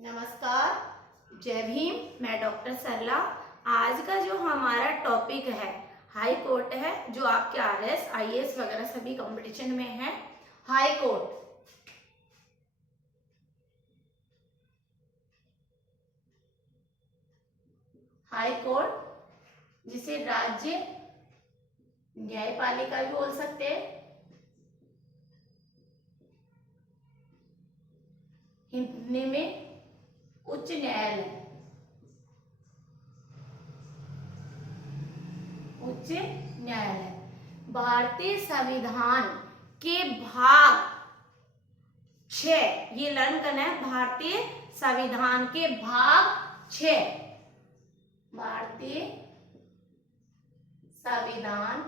नमस्कार, जय भीम। मैं डॉक्टर सरला। आज का जो हमारा टॉपिक है हाई कोर्ट है, जो आपके आरएस आईएएस वगैरह सभी कंपटीशन में है। हाई कोर्ट हाई कोर्ट जिसे राज्य न्यायपालिका भी बोल सकते हैं, हिंदी में उच्च न्यायालय। उच्च न्यायालय भारतीय संविधान के भाग 6, ये लर्न करना है। भारतीय संविधान के भाग 6, भारतीय संविधान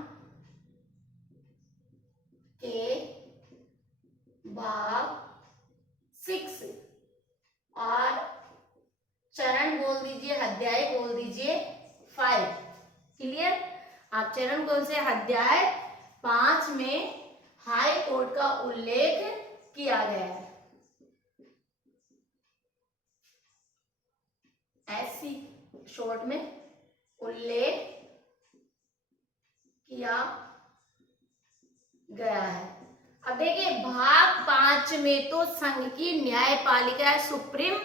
के भाग 6 और चरण बोल दीजिए, अध्याय बोल दीजिए 5। क्लियर? आप चरण कौन से? अध्याय 5 में हाई कोर्ट का उल्लेख किया गया है। ऐसी शॉर्ट में उल्लेख किया गया है। अब देखिए, भाग 5 में तो संघ की न्यायपालिका सुप्रीम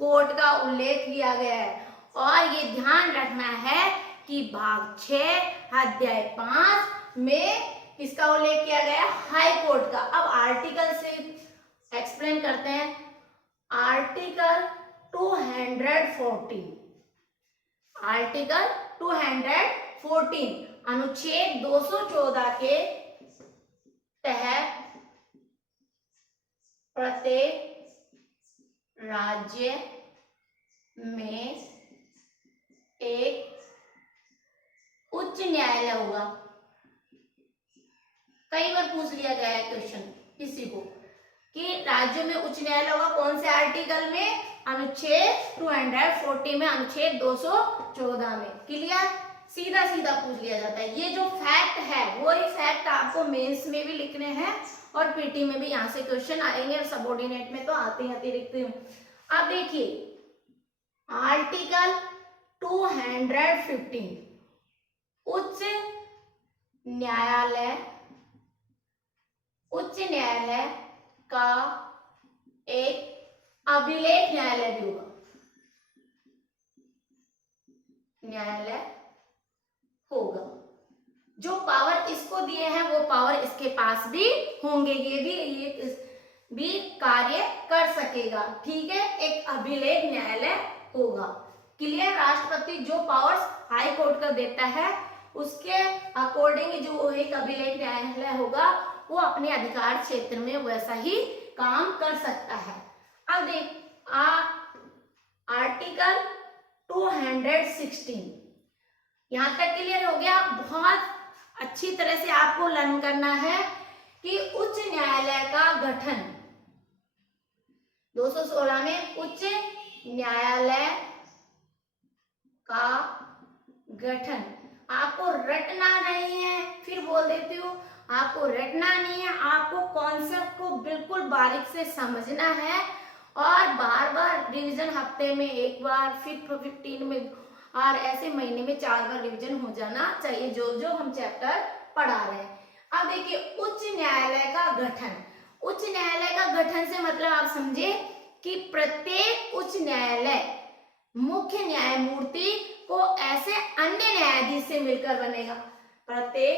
कोर्ट का उल्लेख किया गया है, और ये ध्यान रखना है कि भाग 6 अध्याय 5 में किसका उल्लेख किया गया? हाई कोर्ट का। अब आर्टिकल से एक्सप्लेन करते हैं। आर्टिकल 214, आर्टिकल 214 अनुच्छेद 214 के तहत प्रत्येक राज्य में एक उच्च न्यायालय होगा। कई बार पूछ लिया गया है क्वेश्चन किसी को कि राज्यों में उच्च न्यायालय होगा कौन से आर्टिकल में? अनुच्छेद 240 में, अनुच्छेद 214 में। क्लियर? सीधा सीधा पूछ लिया जाता है। ये जो फैक्ट है वो ही फैक्ट आपको मेंस में भी लिखने हैं और पीटी में भी यहाँ से क्वेश्चन आएंगे, और सबऑर्डिनेट में तो आते हैं अतिरिक्त। अब देखिए, आर्टिकल 215 उच्च न्यायालय का एक अभिलेख न्यायालय भी होगा। जो पावर इसको दिए हैं वो पावर इसके पास भी होंगे। ये भी कार्य कर सकेगा। ठीक है, एक अभिलेख न्यायालय होगा। क्लियर? राष्ट्रपति जो पावर्स हाई कोर्ट का देता है उसके अकॉर्डिंग जो एक अभिलेख न्यायालय होगा वो अपने अधिकार क्षेत्र में वैसा ही काम कर सकता है। अब देख, आर्टिकल 216 यहां तक क्लियर हो गया। बहुत अच्छी तरह से आपको लर्न करना है कि उच्च न्यायालय का गठन 216 में उच्च न्यायालय का गठन आपको रटना नहीं है। फिर बोल देती हूँ, आपको रटना नहीं है, आपको कॉन्सेप्ट को बिल्कुल बारीक से समझना है, और बार बार रिवीजन, हफ्ते में एक बार, फिर 15 में, और ऐसे महीने में 4 बार रिवीजन हो जाना चाहिए जो जो हम चैप्टर पढ़ा रहे हैं। अब देखिए, उच्च न्यायालय का गठन। उच्च न्यायालय का गठन से मतलब आप समझे कि प्रत्येक उच्च न्यायालय मुख्य न्यायमूर्ति को ऐसे अन्य न्यायाधीश से मिलकर बनेगा। प्रत्येक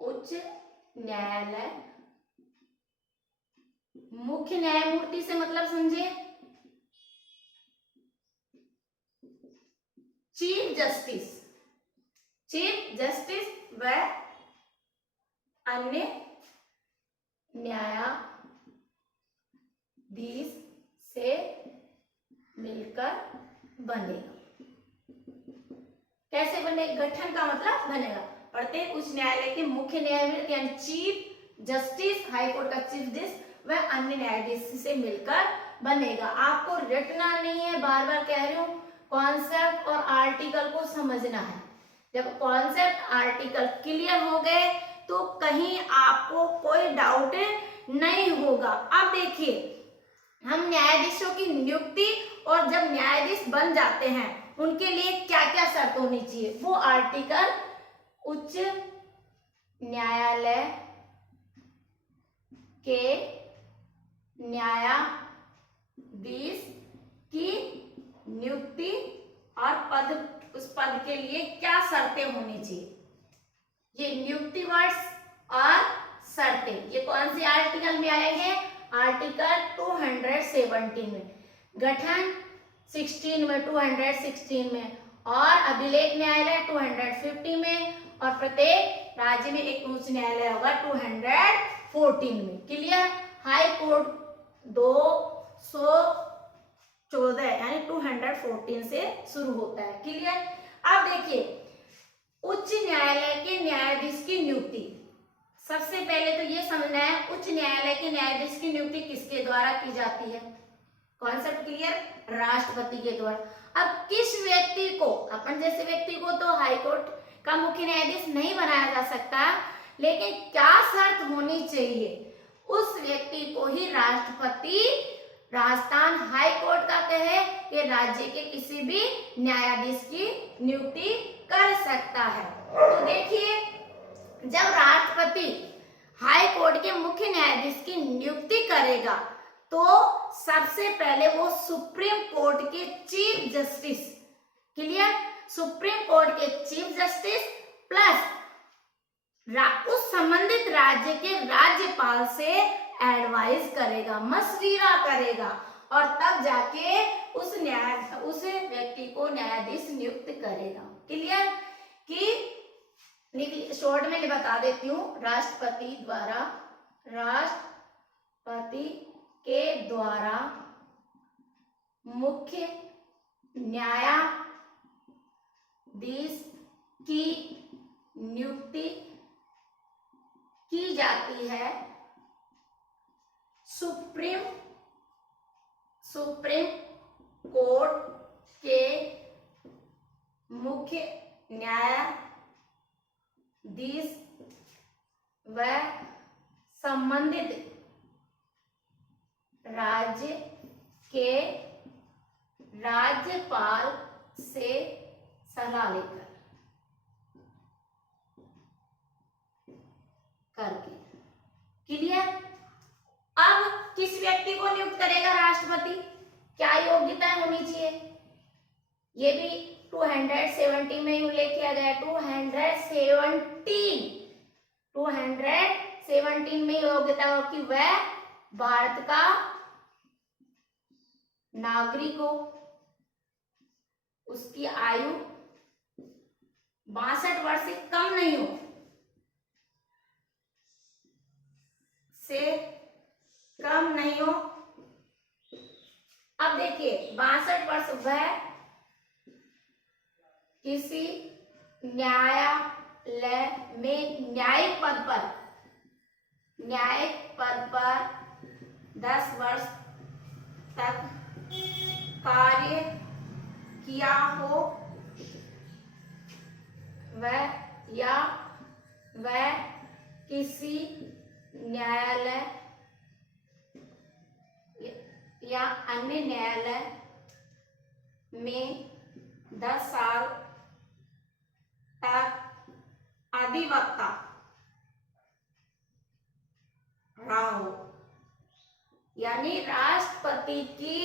उच्च न्यायालय मुख्य न्यायमूर्ति से मतलब समझे चीफ जस्टिस व अन्य न्यायाधीश से मिलकर बनेगा। कैसे बनेगा? गठन का मतलब बनेगा प्रत्येक उच्च न्यायालय के मुख्य न्यायमूर्ति यानी चीफ जस्टिस, हाई कोर्ट का चीफ जस्टिस व अन्य न्यायाधीश से मिलकर बनेगा। आपको रटना नहीं है, बार बार कह रही हूँ, कॉन्सेप्ट और आर्टिकल को समझना है। जब कॉन्सेप्ट आर्टिकल क्लियर हो गए तो कहीं आपको कोई डाउट नहीं होगा। अब देखिए, हम न्यायाधीशों की नियुक्ति और जब न्यायाधीश बन जाते हैं उनके लिए क्या क्या शर्त होनी चाहिए, वो आर्टिकल उच्च न्यायालय के न्यायाधीश की नियुक्ति और उस पद के लिए क्या शर्तें होनी चाहिए। ये नियुक्ति वर्ष और शर्तें ये कौन से आर्टिकल में आएंगे, आर्टिकल 217 में, गठन 16 में, 216 में, और अभिलेख न्यायालय 250 में, और प्रत्येक राज्य में एक उच्च न्यायालय होगा 214 में। क्लियर। हाई कोर्ट 214 यानी 214 से शुरू होता है। क्लियर। अब देखिए उच्च न्यायालय के न्यायाधीश की नियुक्ति, सबसे पहले तो ये समझना है उच्च न्यायालय के न्यायाधीश की नियुक्ति किसके द्वारा की जाती है। कॉन्सेप्ट क्लियर, राष्ट्रपति के द्वारा। अब किस व्यक्ति को, अपन जैसे व्यक्ति को तो हाईकोर्ट का मुख्य न्यायाधीश नहीं बनाया जा सकता, लेकिन क्या शर्त होनी चाहिए, उस व्यक्ति को ही राष्ट्रपति राजस्थान हाई कोर्ट का कहे कि राज्य के किसी भी न्यायाधीश की नियुक्ति कर सकता है। तो देखिए जब राष्ट्रपति हाई कोर्ट के मुख्य न्यायाधीश की नियुक्ति करेगा तो सबसे पहले वो सुप्रीम कोर्ट के chief justice, clear, supreme court के चीफ जस्टिस प्लस उस संबंधित राज्य के राज्यपाल से एडवाइस करेगा, मशविरा करेगा, और तब जाके उस व्यक्ति को न्यायाधीश नियुक्त करेगा। क्लियर। कि शॉर्ट में बता देती हूँ, राष्ट्रपति के द्वारा मुख्य न्यायाधीश की नियुक्ति की जाती है सुप्रीम कोर्ट के मुख्य न्यायाधीश व संबंधित राज्य के राज्यपाल से सलाह लेकर करके। क्लियर। अब किस व्यक्ति को नियुक्त करेगा राष्ट्रपति, क्या योग्यताएं होनी चाहिए, ये भी 270 में ही उल्लेख किया गया। 217 में योग्यता हो कि वह भारत का नागरिक हो, उसकी आयु 62 वर्ष से कम नहीं हो, अब देखिए 62 वर्ष वह किसी न्यायालय में न्यायिक पद पर 10 वर्ष तक कार्य किया हो, वह किसी न्यायालय या अन्य न्यायालय में 10 साल तक अधिवक्ता रहा हो। यानी राष्ट्रपति की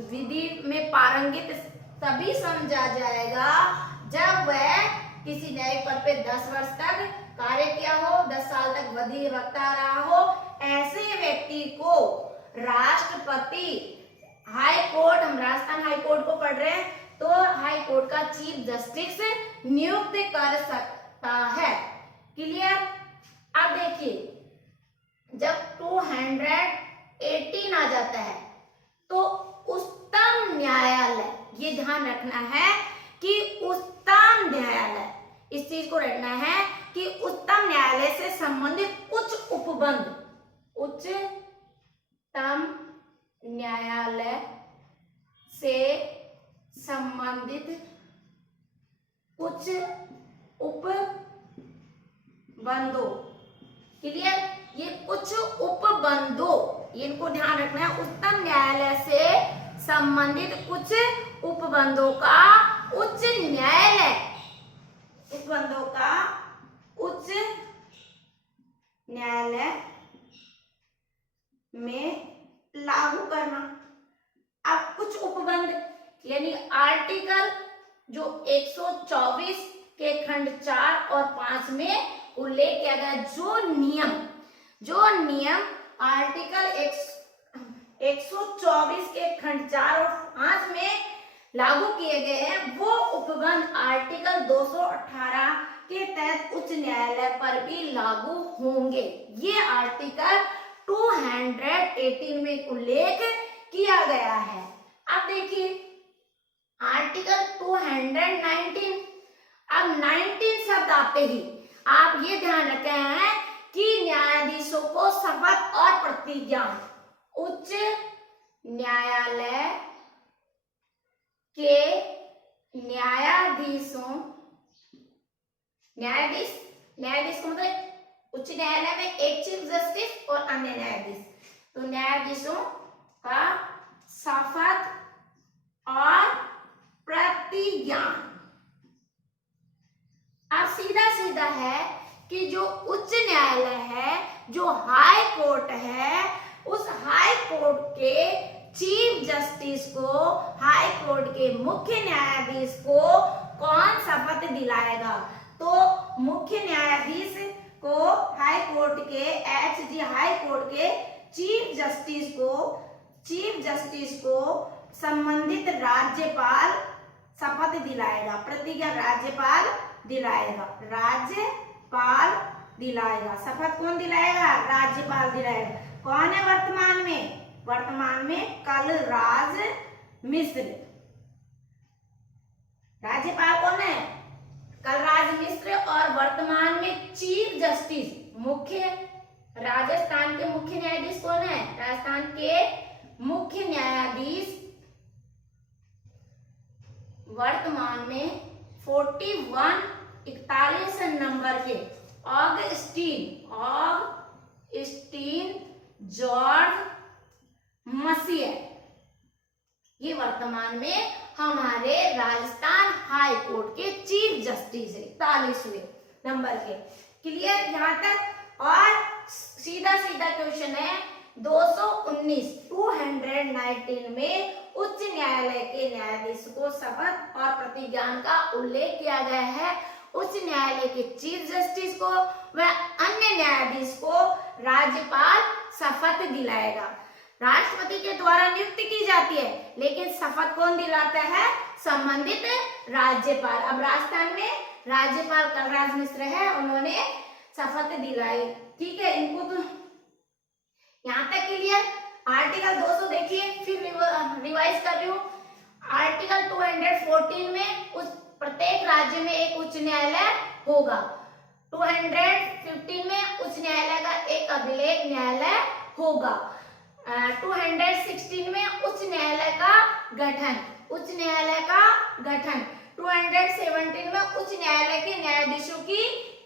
विधि में पारंगित तभी समझा जाएगा जब वह किसी न्यायिक पद पे 10 वर्ष तक कार्य किया हो, 10 साल तक अधिवक्ता रहा हो। ऐसे व्यक्ति को राष्ट्रपति हाई कोर्ट, हम राजस्थान हाई कोर्ट को पढ़ रहे हैं, तो हाई कोर्ट का चीफ जस्टिस नियुक्त कर सकता है। क्लियर। अब देखिए जब 218 आ जाता है तो उच्चतम न्यायालय, ये ध्यान रखना है कि उच्चतम न्यायालय, इस चीज को रखना है कि उच्चतम न्यायालय से संबंधित उच्चतम न्यायालय से संबंधित कुछ उपबंधों, क्लियर, ये कुछ उपबंधों इनको ध्यान रखना है, उच्चतम न्यायालय से संबंधित कुछ उपबंधों का उच्च न्यायालय, उपबंधों का उच्च न्यायालय में लागू करना। अब कुछ उपबंध यानी आर्टिकल जो 124 के खंड 4 और 5 में उल्लेख किया गया, जो नियम आर्टिकल 124 के खंड 4 और 5 में लागू किए गए हैं, वो उपबंध आर्टिकल 218 के तहत उच्च न्यायालय पर भी लागू होंगे। ये आर्टिकल 218 में उल्लेख किया गया है। अब देखिए आर्टिकल 219, अब 19 शब्द आते ही आप ये ध्यान रखे हैं कि न्यायाधीशों को शपथ और प्रतिज्ञा उच्च न्यायालय के न्यायाधीश को मतलब उच्च न्यायालय में एक चीफ जस्टिस और अन्य न्यायाधीश, तो न्यायाधीशों का शपथ और प्रतिज्ञा। अब सीधा है कि जो उच्च न्यायालय है, जो हाई कोर्ट है, उस हाई कोर्ट के चीफ जस्टिस को, हाई कोर्ट के मुख्य न्यायाधीश को कौन शपथ दिलाएगा? तो मुख्य न्यायाधीश को हाई कोर्ट के एचजी हाई कोर्ट के चीफ जस्टिस को संबंधित राज्यपाल शपथ दिलाएगा, प्रतिज्ञा राज्यपाल दिलाएगा। शपथ कौन दिलाएगा? राज्यपाल दिलाएगा। कौन है वर्तमान में कलराज मिश्र। राज्यपाल कौन है? कलराज मिश्र। और वर्तमान में चीफ जस्टिस राजस्थान के मुख्य न्यायाधीश कौन है? राजस्थान के मुख्य न्यायाधीश वर्तमान में 41 नंबर के ऑगस्टीन जॉर्ज मसीह, ये वर्तमान में हमारे राजस्थान हाई कोर्ट के चीफ जस्टिस है, 41वें नंबर के। क्लियर यहाँ तक? और सीधा क्वेश्चन है 219 में उच्च न्यायालय के न्यायाधीश को शपथ और प्रतिज्ञा का उल्लेख किया गया है। उच्च न्यायालय के चीफ जस्टिस को व अन्य न्यायाधीश को राज्यपाल शपथ दिलाएगा। राष्ट्रपति के द्वारा नियुक्ति की जाती है, लेकिन शपथ कौन दिलाता है? संबंधित राज्यपाल। अब राजस्थान में राज्यपाल कलराज मिश्र है, उन्होंने शपथ दिलाई। ठीक है, इनको तो यहाँ तक क्लियर। आर्टिकल 200 देखिए, फिर रिवाइज कर रही हूँ। आर्टिकल 214 में उस प्रत्येक राज्य में एक उच्च न्यायालय होगा। 215 में उच्च न्यायालय का एक अभिलेख न्यायालय होगा। 216 में उच्च न्यायालय का गठन। 217 में उच्च न्यायालय के न्यायाधीशों की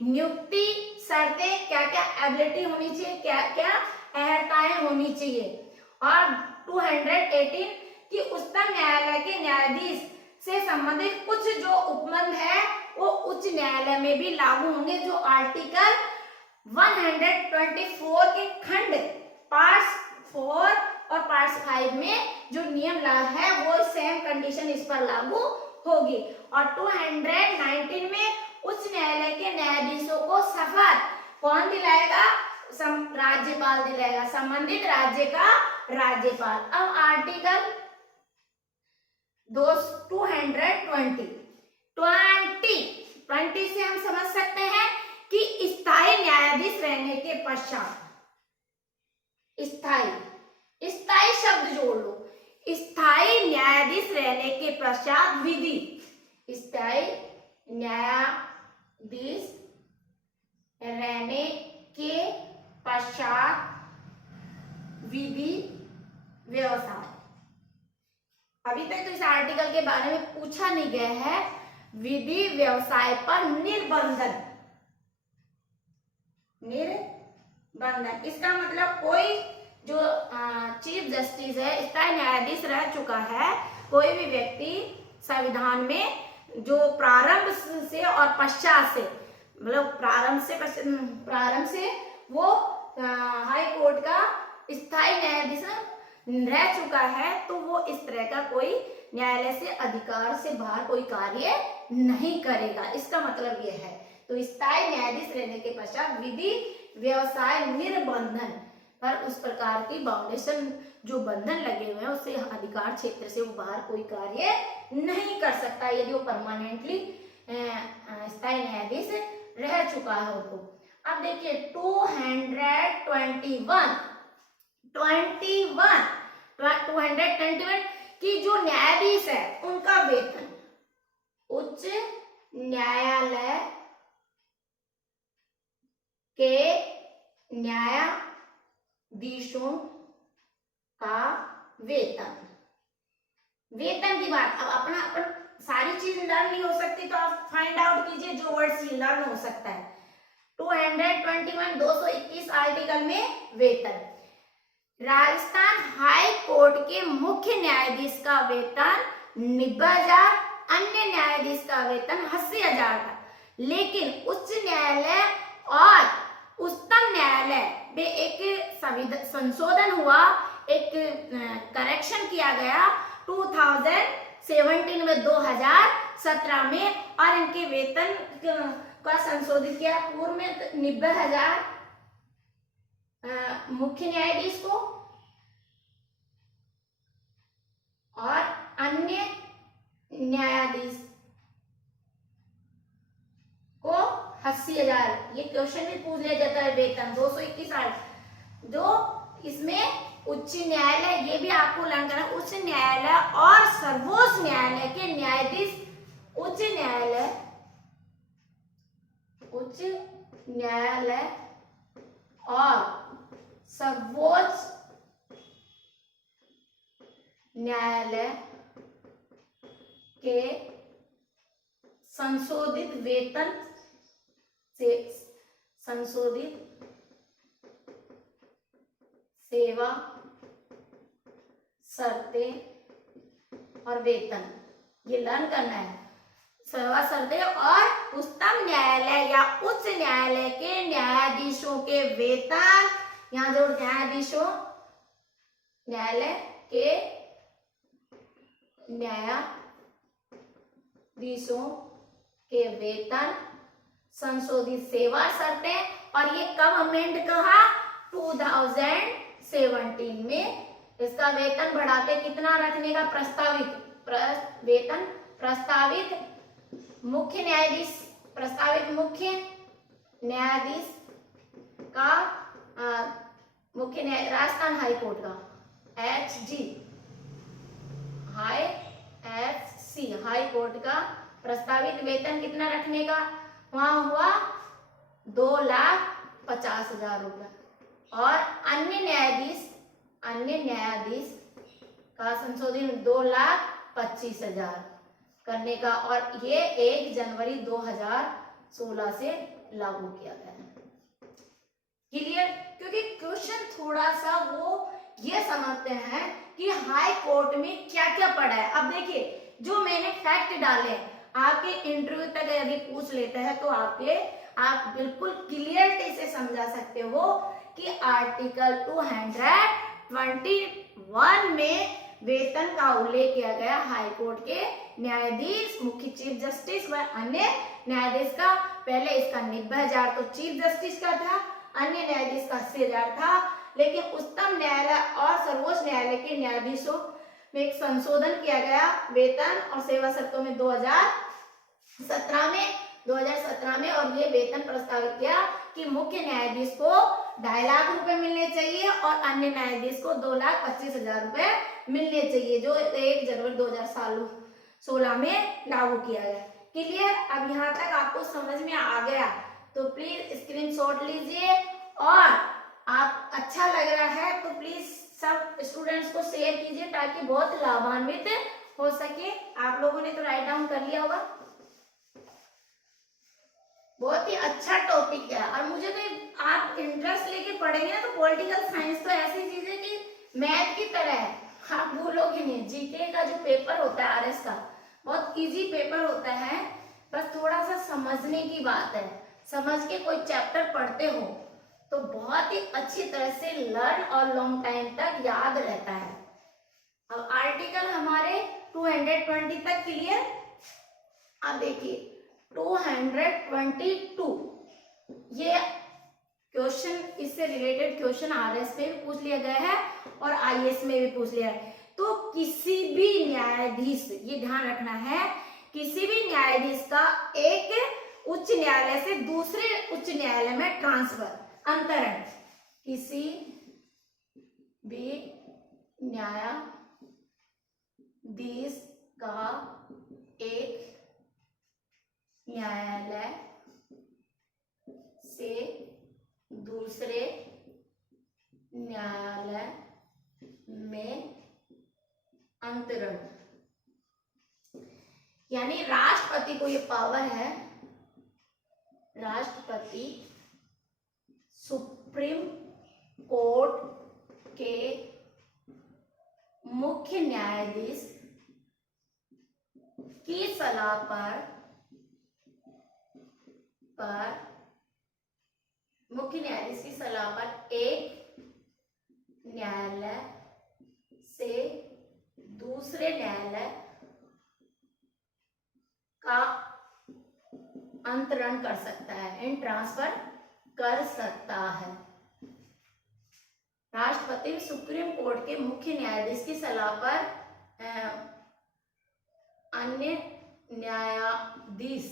नियुक्ति, शर्तें, क्या एबिलिटी होनी चाहिए, क्या अहर्ताएं होनी चाहिए। और 218 कि उच्चतम न्यायालय के न्यायाधीश से संबंधित कुछ जो उपबंध है वो उच्च न्यायालय में भी लागू होंगे, जो आर्टिकल 124 के खंड पार्ट 4 और पार्ट 5 में जो नियम है वो सेम कंडीशन इस पर लागू होगी। और 219 में उच्च न्यायालय के न्यायाधीशों को शपथ कौन दिलाएगा? राज्यपाल दिलाएगा, संबंधित राज्य का राज्यपाल। अब आर्टिकल 220 से हम समझ सकते हैं कि स्थायी न्यायाधीश रहने के पश्चात, स्थायी शब्द जोड़ लो, स्थायी न्यायाधीश रहने के पश्चात विधि, स्थायी न्यायाधीश रहने के पश्चात विधि व्यवसाय। अभी तक तो इस आर्टिकल के बारे में पूछा नहीं गया है। विधि व्यवसाय पर निर्बंधन, इसका मतलब कोई जो चीफ जस्टिस है, स्थायी न्यायाधीश रह चुका है कोई भी व्यक्ति संविधान में जो प्रारंभ से और पश्चात से, मतलब प्रारंभ से वो हाई कोर्ट का स्थायी न्यायाधीश रह चुका है, तो वो इस तरह का कोई न्यायालय से अधिकार से बाहर कोई कार्य नहीं करेगा। इसका मतलब यह है। तो स्थायी न्यायाधीश रहने के पश्चात विधि व्यवसाय निर्बंधन पर उस प्रकार की बाउंडेशन जो बंधन लगे हुए हैं उससे अधिकार क्षेत्र से वो बाहर कोई कार्य नहीं कर सकता यदि वो परमानेंटली स्थायी न्यायाधीश रह चुका है तो। अब देखिए 221 की जो न्यायाधीश है उनका वेतन उच्च न्यायालय के न्यायाधीशों का वेतन की बात। अब अपन सारी चीज लर्न नहीं हो सकती तो आप फाइंड आउट कीजिए जो वर्ड्स लर्न हो सकता है। 221 आर्टिकल में वेतन, राजस्थान हाई कोर्ट के मुख्य न्यायाधीश का वेतन 90,000, अन्य न्यायाधीश का वेतन 80,000 था। लेकिन उच्च न्यायालय और उच्चतम न्यायालय में एक संशोधन हुआ, एक करेक्शन किया गया 2017 में 2017 में, और इनके वेतन का संशोधित किया। पूर्व में 90,000 मुख्य न्यायाधीश को और अन्य न्यायाधीश को 80,000। ये क्वेश्चन भी पूछ लिया जाता है वेतन 221 जो इसमें उच्च न्यायालय, ये भी आपको लर्न करना, उच्च न्यायालय और सर्वोच्च न्यायालय के न्यायाधीश, उच्च न्यायालय और सर्वोच्च न्यायालय के संशोधित वेतन से संशोधित सेवा शर्तें और वेतन, ये लर्न करना है। सेवा शर्तें और उच्चतम न्यायालय या उच्च न्यायालय के न्यायाधीशों के वेतन, यहाँ जो न्यायालय के न्यायाधीशों के वेतन, संशोधित सेवा शर्तें, और ये कब अमेंड कहा 2017 में। इसका वेतन बढ़ा के कितना रखने का वेतन प्रस्तावित मुख्य न्यायाधीश का राजस्थान हाई कोर्ट का हाई कोर्ट का प्रस्तावित वेतन कितना रखने का वहां हुआ 2,50,000 रुपए, और अन्य न्यायाधीश का संशोधन 2,25,000 करने का, और ये 1 जनवरी 2016 से लागू किया गया है। क्लियर? क्योंकि क्वेश्चन थोड़ा सा वो ये समझते हैं कि हाई कोर्ट में क्या क्या पड़ा है। अब देखिए जो मैंने फैक्ट डाले आपके इंटरव्यू तक यदि पूछ लेते हैं तो आप बिल्कुल क्लियरिटी से समझा सकते हो कि आर्टिकल 221 में वेतन का उल्लेख किया गया हाई कोर्ट के न्यायाधीश, मुख्य चीफ जस्टिस व अन्य न्यायाधीश का। पहले इसका 90,000 तो चीफ जस्टिस का था, अन्य न्यायाधीश का 80,000 था। लेकिन उच्चतम न्यायालय और सर्वोच्च न्यायालय के न्यायाधीशों में एक संशोधन किया गया वेतन और सेवा शर्तों में 2017 में, और ये वेतन प्रस्तावित किया कि मुख्य न्यायाधीश को 2.5 लाख रुपए मिलने चाहिए और अन्य न्यायाधीश को 2,25,000 रुपए मिलने चाहिए, जो 1 जनवरी 2016 में लागू किया गया। क्लियर? अब यहाँ तक आपको समझ में आ गया तो प्लीज स्क्रीनशॉट लीजिए, और आप अच्छा लग रहा है तो प्लीज सब स्टूडेंट्स को शेयर कीजिए ताकि बहुत लाभान्वित हो सके। आप लोगों ने तो राइट डाउन कर लिया होगा। बहुत ही अच्छा टॉपिक है। और मुझे तो आप इंटरेस्ट लेके पढ़ेंगे ना तो पॉलिटिकल साइंस तो ऐसी चीज है कि मैथ की तरह है, आप भूलोगे नहीं। जीके का जो पेपर होता है आरएस का, बहुत इजी पेपर होता है, बस थोड़ा सा समझने की बात है। समझ के कोई चैप्टर पढ़ते हो तो बहुत ही अच्छी तरह से लर्न और लॉन्ग टाइम तक याद रहता है। अब आर्टिकल हमारे 220 तक क्लियर। अब देखिए 222 ये क्वेश्चन, इससे रिलेटेड क्वेश्चन आरएस में भी पूछ लिया गया है और आईएएस में भी पूछ लिया है। तो किसी भी न्यायाधीश, ये ध्यान रखना है, किसी भी न्यायाधीश का एक उच्च न्यायालय से दूसरे उच्च न्यायालय में ट्रांसफर, अंतरण, किसी भी न्यायाधीश का एक न्यायालय से दूसरे न्यायालय में अंतरण, यानी राष्ट्रपति को ये पावर है। राष्ट्रपति सुप्रीम कोर्ट के मुख्य न्यायाधीश की सलाह पर मुख्य न्यायाधीश की सलाह पर एक न्यायालय से दूसरे न्यायालय का अंतरण कर सकता है, इन ट्रांसफर कर सकता है। राष्ट्रपति सुप्रीम कोर्ट के मुख्य न्यायाधीश की सलाह पर अन्य न्यायाधीश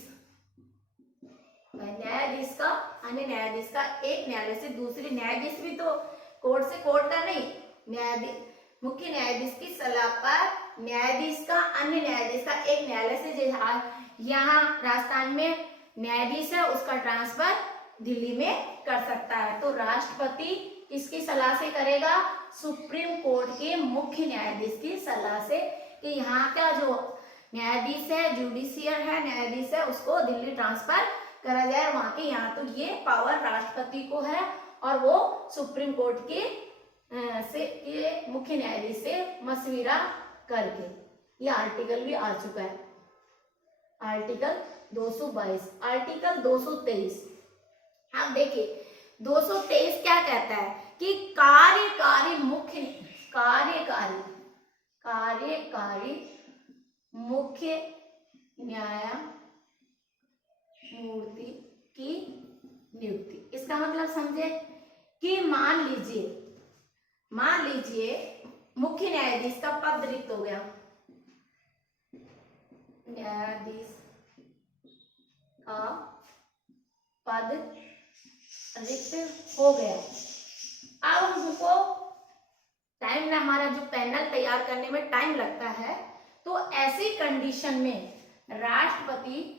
अन्य न्यायाधीश का एक न्यायालय से दूसरे, न्यायाधीश भी तो कोर्ट से कोर्ट का नहीं, न्यायाधीश, मुख्य न्यायाधीश की सलाह पर न्यायाधीश का अन्य न्यायाधीश का एक न्यायालय से, यहाँ राजस्थान में न्यायाधीश है उसका ट्रांसफर दिल्ली में कर सकता है। तो राष्ट्रपति किसकी सलाह से करेगा? सुप्रीम कोर्ट के मुख्य न्यायाधीश की सलाह से, कि यहाँ का जो न्यायाधीश है, जुडिशियल है, न्यायाधीश है, उसको दिल्ली ट्रांसफर करा जाए वहां के यहाँ। तो ये पावर राष्ट्रपति को है और वो सुप्रीम कोर्ट के मुख्य न्यायाधीश से मशविरा करके, ये आर्टिकल भी आ चुका है। Article 222, article 223। अब देखिए 223 क्या कहता है कि कार्यकारी मुख्य न्यायमूर्ति की नियुक्ति। इसका मतलब समझे कि मान लीजिए मुख्य न्यायाधीश का पद रिक्त हो गया, न्यायाधीश का पद रिक्त हो गया। अब हमको टाइम में, हमारा जो पैनल तैयार करने में टाइम लगता है, तो ऐसी कंडीशन में राष्ट्रपति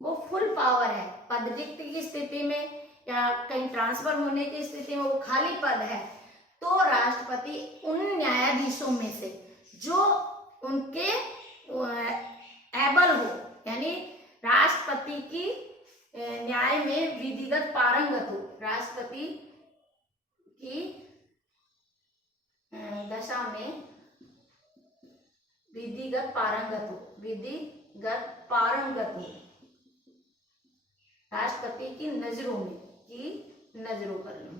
वो फुल पावर है, पद रिक्त की स्थिति में या कहीं ट्रांसफर होने की स्थिति में वो खाली पद है, तो राष्ट्रपति उन न्यायाधीशों में से जो उनके एबल हो, यानी राष्ट्रपति की न्याय में विधिगत पारंगत हो, राष्ट्रपति की दशा में विधिगत पारंगत हो, राष्ट्रपति की नजरों में, कर लो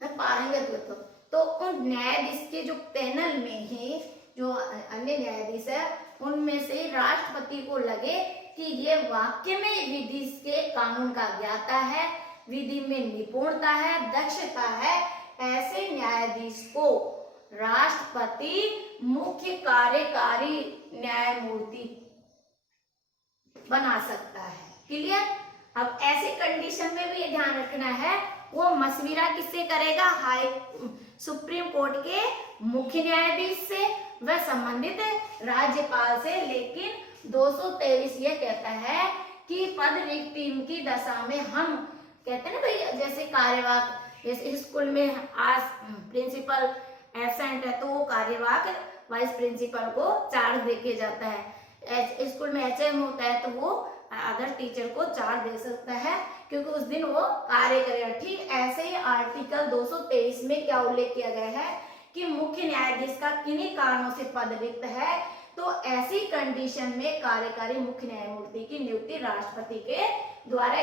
पारंगत हो, तो उन न्यायाधीश के जो पैनल में ही जो अन्य न्यायाधीश है, उनमें से राष्ट्रपति को लगे कि ये वाक्य में विधि के कानून का ज्ञाता है, विधि में निपुणता है, दक्षता है, ऐसे न्यायाधीश को राष्ट्रपति मुख्य कार्यकारी न्यायमूर्ति बना सकता है। क्लियर? अब ऐसे कंडीशन में भी ये ध्यान रखना है, वो मशविरा किससे करेगा? सुप्रीम कोर्ट के मुख्य न्यायाधीश से व संबंधित राज्यपाल से। लेकिन 223 ये कहता है कि पद रिक्ति की दशा में, हम कहते हैं ना भाई, जैसे कार्यवाहक, जैसे स्कूल में आज प्रिंसिपल एब्सेंट है तो वो कार्यवाहक वाइस प्रिंसिपल को चार्ज देके जाता है, स्कूल में एचएम होता है तो वो अदर टीचर को 4 दे सकता है क्योंकि उस दिन वो कार्य करेगा। ठीक ऐसे ही आर्टिकल 223 में क्या उल्लेख किया गया है कि मुख्य न्यायाधीश का किन्हीं कारणों से पद रिक्त है, तो ऐसी कंडीशन में कार्यकारी मुख्य न्यायमूर्ति की नियुक्ति राष्ट्रपति के द्वारा